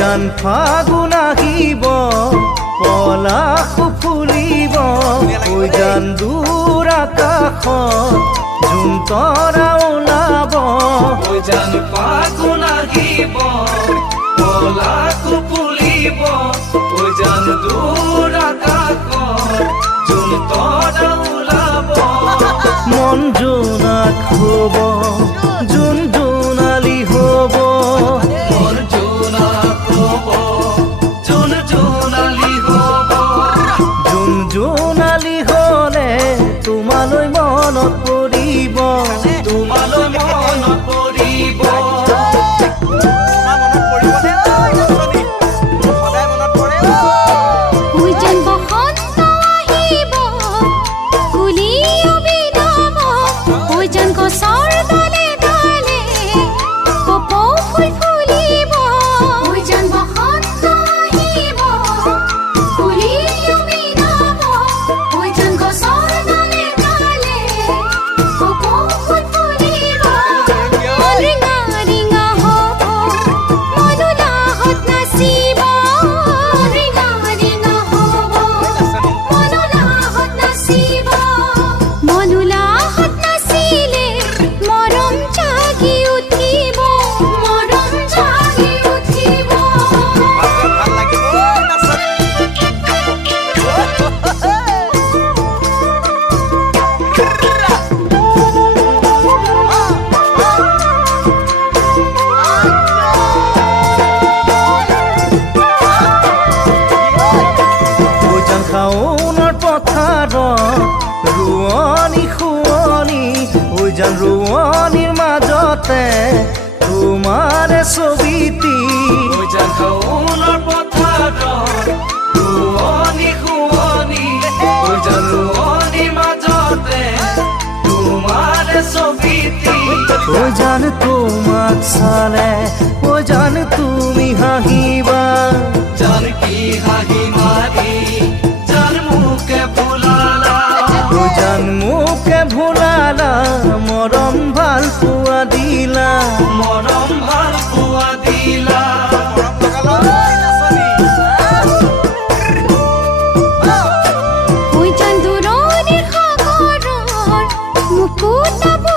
জান ফাগুন আহিব পলাশ ফুলিব ঐ জান দূৰ আকাশত জোন তৰা ওলাব ঐ জান ফাগুন আহিব পলাশ ফুলিব ঐ জান দূৰ আকাশত জোন তৰা ওলাব মন জোনাক হ'ব জোন জোনালী হ'ব জোনালী হলে তোমালৈ মনত পৰিব তোমালৈ মনত পৰিব ৰোৱনী শুৱনি ঐ জান ৰোৱনীৰ মাজতে তোমাৰ ছবিটি ঐ জান শাওনৰ পথাৰত ৰোৱনী শুৱনি ঐ জান ৰোৱনীৰ মাজতে তোমাৰ ছবিটি ঐ জান তোমাক চালে ঐ জান তুমি হাঁহিবা জান কি হাঁহি মাৰি জান মোকে ভুলালা জান মোকে ভুলালা মৰম ভাল পোৱা দিলা মৰম ভাল পোৱা দিলা ওই চান্দুৰনেৰ সাগৰৰ মুকুট